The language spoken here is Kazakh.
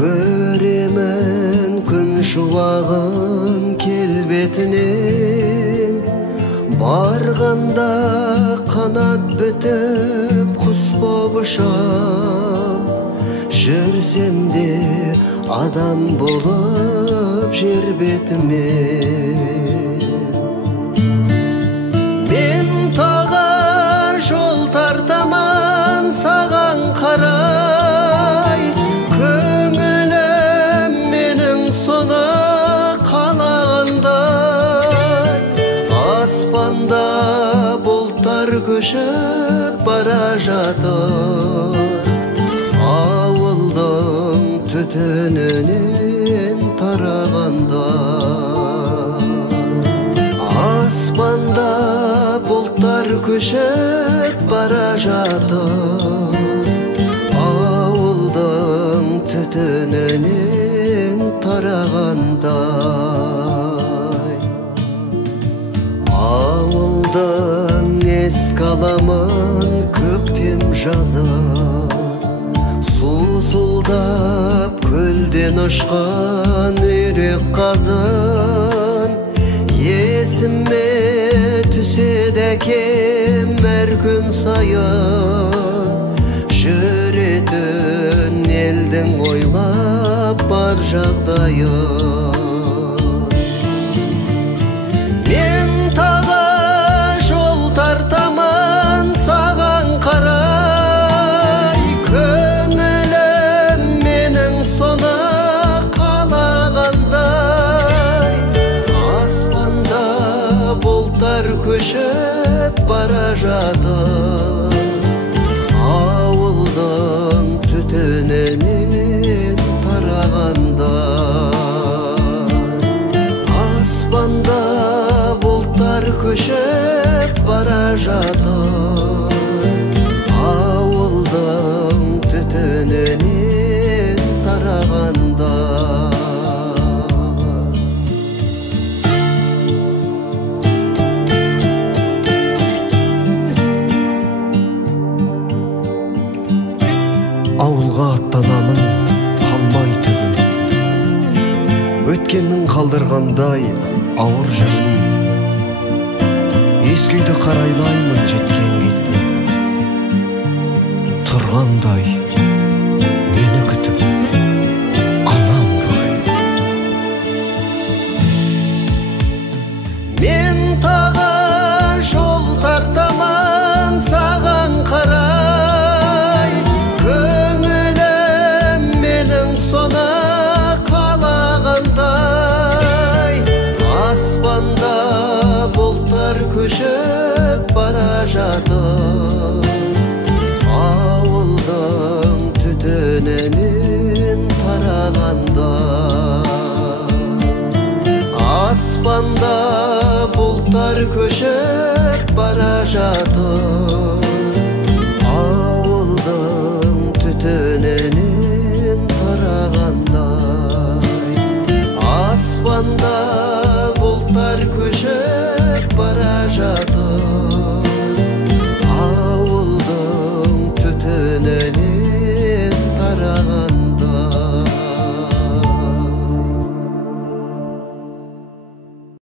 Көремен күн шуағын келбетінен, барғанда қанат бітіп құс боп ұшам. Жүрсем де адам болып жер бетімен. Мен таға жол тартаман саған қарай, көңілім менің соны қалағандай. Аспанда бұлттар көшіп бара жатыр, ауылдың түтінінен тарағанда. Аспанда бұлттар көшіп бара жатыр, ауылдың түтінінен тарағандай. Ауылдың ескі аламын көктем жазы, сусылдап көлден ұшқан үйрек қазын. Есіме түседі әкем әр күн сайын, жүретін елдің ойлап бар жағдайын. Мен таға жол тартаман саған қарай, көңілім менің соны қалағандай. Аспанда бұлттар көшіп бара жатыр, ауылдың түтінінен тарағанда. Аспанда бұлттар көшіп бара жатыр, ауылдың түтінінен тарағанда. Ауылға аттанамын қалмай түгін, өткеннің қалдырғандай ауыр жүгін. Ескі үйді қарайлаймын жеткен кезде, тұрғандай